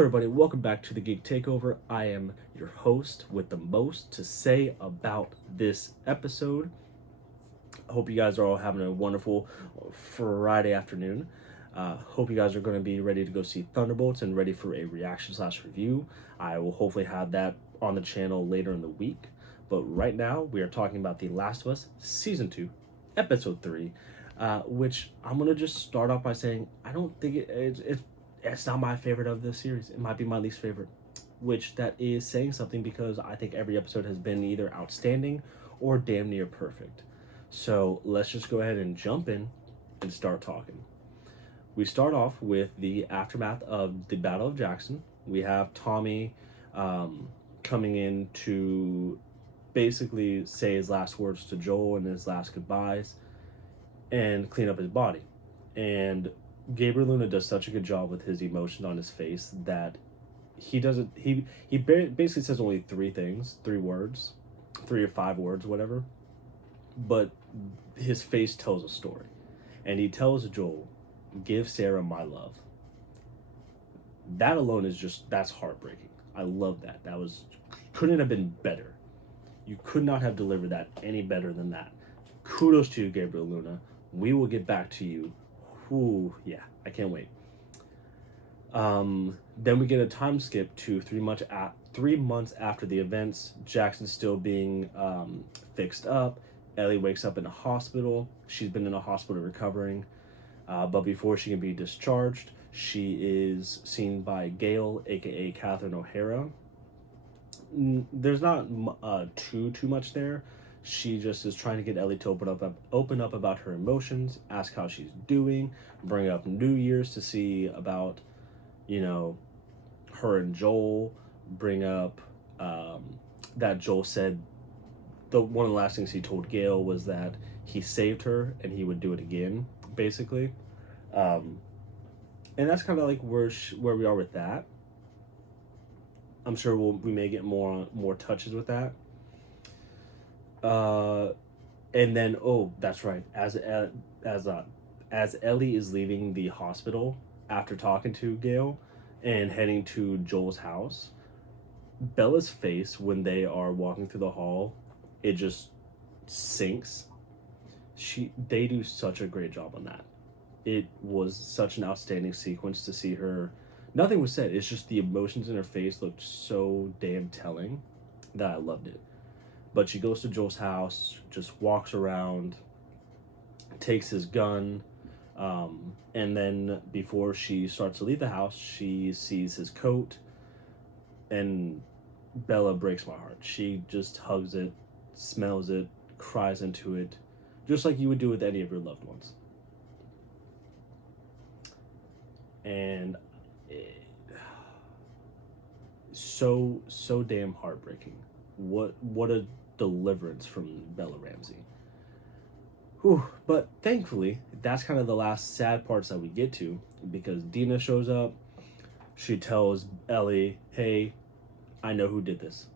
Everybody, welcome back to the Geek Takeover. I am your host with the most to say about this episode. I hope you guys are all having a wonderful Friday afternoon. Hope you guys are going to be ready to go see Thunderbolts and ready for a reaction/review. I will hopefully have that on the channel later in the week. But right now, we are talking about The Last of Us Season 2, Episode 3, which I'm going to just start off by saying I don't think it's not my favorite of the series. It might be my least favorite, which that is saying something because I think every episode has been either outstanding or damn near perfect. So let's just go ahead and jump in and start talking. We start off with the aftermath of the Battle of Jackson. We have Tommy coming in to basically say his last words to Joel and his last goodbyes and clean up his body. And Gabriel Luna does such a good job with his emotion on his face that he basically says only three words, 3 or 5 words, whatever, but his face tells a story. And he tells Joel, give Sarah my love. That alone that's heartbreaking. I love that. Couldn't have been better. You could not have delivered that any better than that. Kudos to you, Gabriel Luna. We will get back to you. Ooh, yeah, I can't wait. Then we get a time skip to 3 months after the events. Jackson's still being fixed up. Ellie wakes up in a hospital. She's been in a hospital recovering. But before she can be discharged, she is seen by Gail, aka Catherine O'Hara. There's not too much there. She just is trying to get Ellie to open up about her emotions, ask how she's doing, bring up New Year's to see about, her and Joel, bring up that Joel said one of the last things he told Gail was that he saved her and he would do it again, basically. And that's kind of like where we are with that. I'm sure we may get more touches with that. And then that's right. As Ellie is leaving the hospital after talking to Gail and heading to Joel's house, Bella's face when they are walking through the hall, it just sinks. They do such a great job on that. It was such an outstanding sequence to see her. Nothing was said. It's just the emotions in her face looked so damn telling that I loved it. But she goes to Joel's house, just walks around, takes his gun, and then before she starts to leave the house, she sees his coat, and Bella breaks my heart. She just hugs it, smells it, cries into it, just like you would do with any of your loved ones. And so damn heartbreaking. What a deliverance from Bella Ramsey. Whew. But thankfully, that's kind of the last sad parts that we get to, because Dina shows up. She tells Ellie, hey, I know who did this.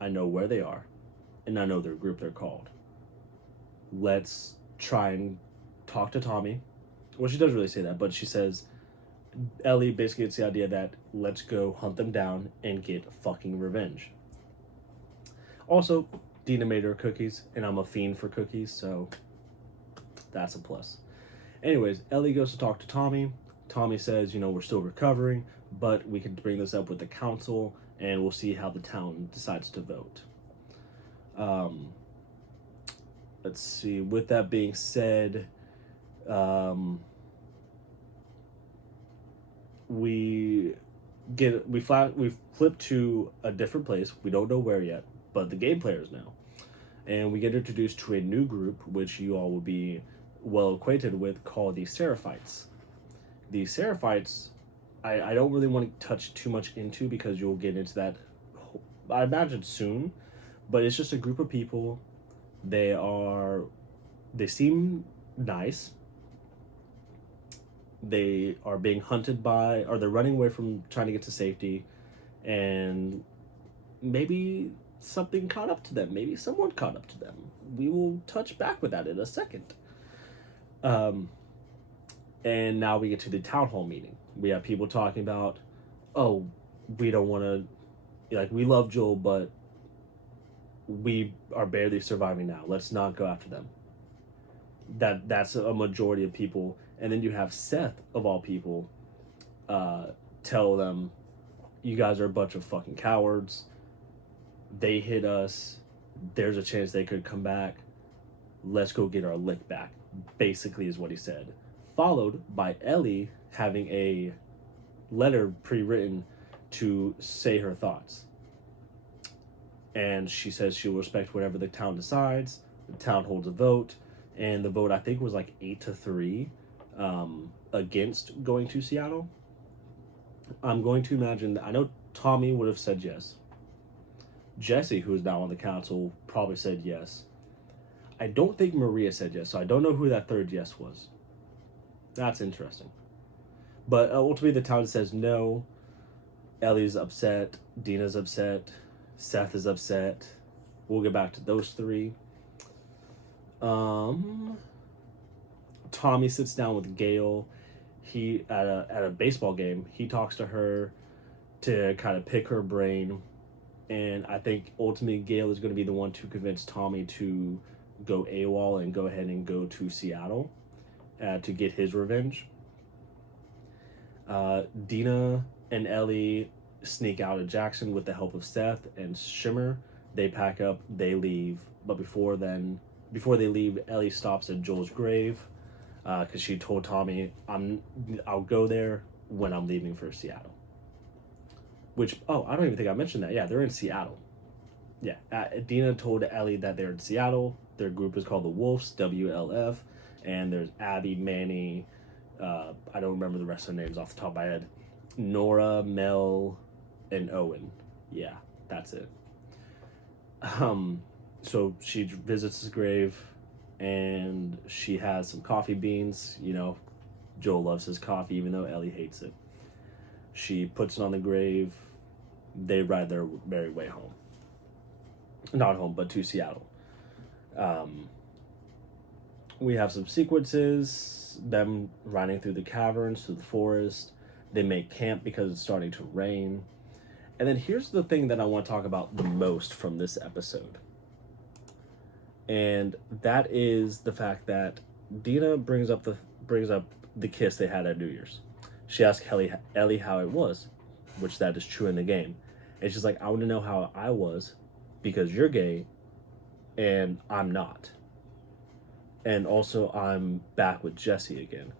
I know where they are, and I know their group they're called. Let's try and talk to Tommy. Well, she doesn't really say that, but she says, Ellie basically gets the idea that let's go hunt them down and get fucking revenge. Also, Dina made her cookies, and I'm a fiend for cookies, so that's a plus. Anyways, Ellie goes to talk to Tommy. Tommy says, we're still recovering, but we can bring this up with the council, and we'll see how the town decides to vote. Let's see. With that being said, we flip to a different place. We don't know where yet, but the game players know. And we get introduced to a new group, which you all will be well acquainted with, called the Seraphites. The Seraphites, I don't really want to touch too much into because you'll get into that, I imagine, soon. But it's just a group of people. They seem nice. They are being hunted by, or they're running away from trying to get to safety, and maybe something caught up to them. Maybe someone caught up to them. We will touch back with that in a second. And now we get to the town hall meeting. We have people talking about, oh, we don't want to, like, we love Joel, but we are barely surviving now. Let's not go after them. That's a majority of people. And then you have Seth, of all people, tell them, you guys are a bunch of fucking cowards. They hit us. There's a chance they could come back. Let's go get our lick back, basically is what he said. Followed by Ellie having a letter pre-written to say her thoughts. And she says she will respect whatever the town decides. The town holds a vote. And the vote, I think, was like 8-3 against going to Seattle. I'm going to imagine that, I know Tommy would have said yes. Jesse, who is now on the council, probably said yes. I don't think Maria said yes, so I don't know who that third yes was. That's interesting. But ultimately, the town says no. Ellie's upset. Dina's upset. Seth is upset. We'll get back to those three. Tommy sits down with Gail. He at a baseball game. He talks to her to kind of pick her brain, and I think ultimately Gail is going to be the one to convince Tommy to go AWOL and go ahead and go to Seattle to get his revenge. Dina and Ellie sneak out of Jackson with the help of Seth and Shimmer. They pack up, they leave, but before they leave, Ellie stops at Joel's grave because she told Tommy, I'll go there when I'm leaving for Seattle. Which, I don't even think I mentioned that. Yeah, they're in Seattle. Yeah, Dina told Ellie that they're in Seattle. Their group is called the Wolves, WLF, and there's Abby, Manny, I don't remember the rest of their names off the top of my head. Nora, Mel, and Owen. Yeah, that's it. So she visits his grave, and she has some coffee beans. You know, Joel loves his coffee, even though Ellie hates it. She puts it on the grave. They ride their merry way home. Not home, but to Seattle. We have some sequences, them riding through the caverns, through the forest. They make camp because it's starting to rain. And then here's the thing that I want to talk about the most from this episode. And that is the fact that Dina brings up the kiss they had at New Year's. She asked Ellie how it was, which that is true in the game. And she's like, I want to know how I was because you're gay and I'm not. And also I'm back with Jesse again.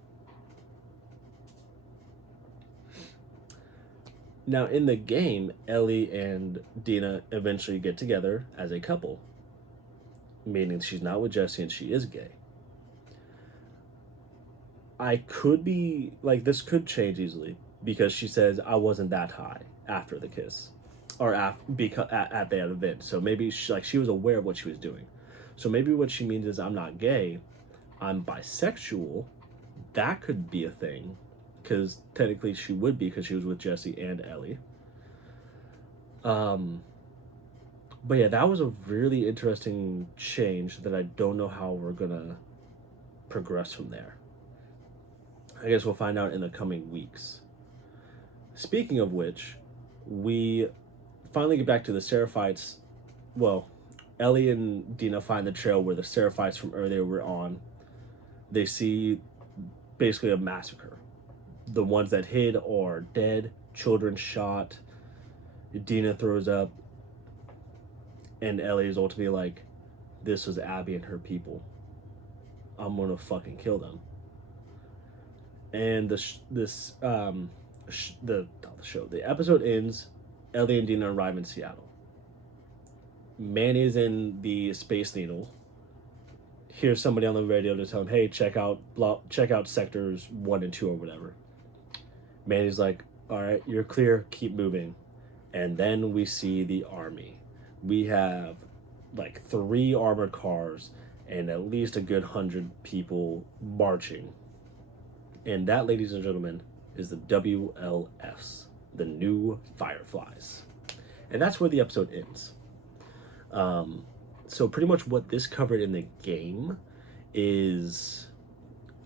Now in the game, Ellie and Dina eventually get together as a couple, meaning she's not with Jesse and she is gay. I could be, like, this could change easily because she says I wasn't that high after the kiss or at that event. So maybe she was aware of what she was doing. So maybe what she means is I'm not gay, I'm bisexual. That could be a thing because technically she would be because she was with Jesse and Ellie. But yeah, that was a really interesting change that I don't know how we're gonna progress from there. I guess we'll find out in the coming weeks. Speaking of which, we finally get back to the Seraphites. Well, Ellie and Dina find the trail where the Seraphites from earlier were on. They see basically a massacre. The ones that hid are dead, children shot. Dina throws up, and Ellie is ultimately like, this was Abby and her people. I'm gonna fucking kill them. And the episode ends. Ellie and Dina arrive in Seattle. Manny is in the Space Needle. Here's somebody on the radio to tell him, hey, check out sectors 1 and 2 or whatever. Manny's like, all right, you're clear, keep moving. And then we see the army. We have like 3 armored cars and at least a good 100 people marching. And that, ladies and gentlemen, is the WLFs, the New Fireflies. And that's where the episode ends. So pretty much what this covered in the game is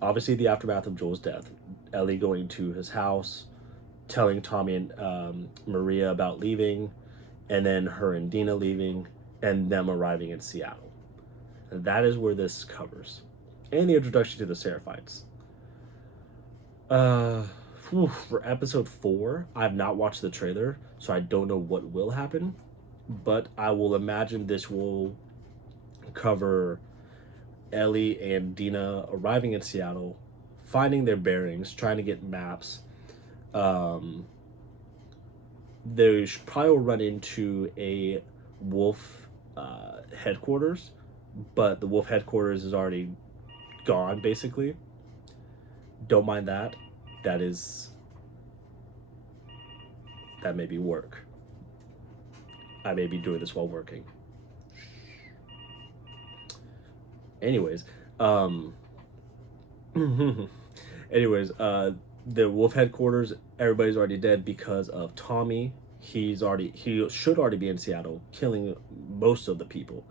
obviously the aftermath of Joel's death. Ellie going to his house telling Tommy and Maria about leaving, and then her and Dina leaving, and them arriving in Seattle. And that is where this covers. And the introduction to the Seraphites. For episode 4, I've not watched the trailer, so I don't know what will happen, but I will imagine this will cover Ellie and Dina arriving in Seattle, finding their bearings, trying to get maps. They should probably run into a wolf headquarters, but the wolf headquarters is already gone, basically. Don't mind that. That may be work. I may be doing this while working. Anyways, the wolf headquarters, everybody's already dead because of Tommy. He should already be in Seattle, killing most of the people.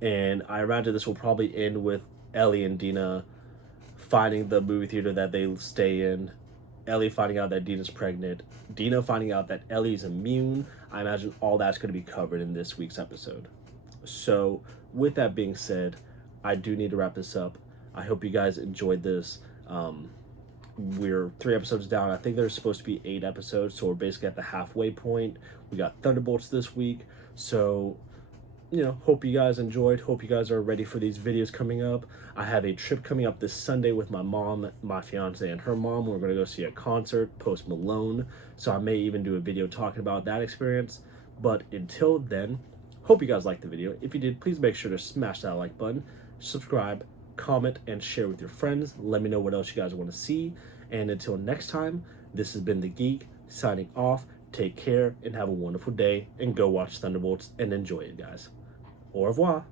And I imagine this will probably end with Ellie and Dina finding the movie theater that they stay in, Ellie finding out that Dina's pregnant, Dina finding out that Ellie's immune. I imagine all that's going to be covered in this week's episode. So with that being said, I do need to wrap this up. I hope you guys enjoyed this. We're 3 episodes down. I think there's supposed to be 8 episodes, so we're basically at the halfway point. We got Thunderbolts this week, so hope you guys enjoyed. Hope you guys are ready for these videos coming up. I have a trip coming up this Sunday with my mom, my fiance, and her mom. We're going to go see a concert, Post Malone, so I may even do a video talking about that experience. But until then, hope you guys liked the video. If you did, please make sure to smash that like button, subscribe, comment, and share with your friends. Let me know what else you guys want to see. And until next time, this has been The Geek, signing off. Take care and have a wonderful day, and go watch Thunderbolts and enjoy it, guys. Au revoir.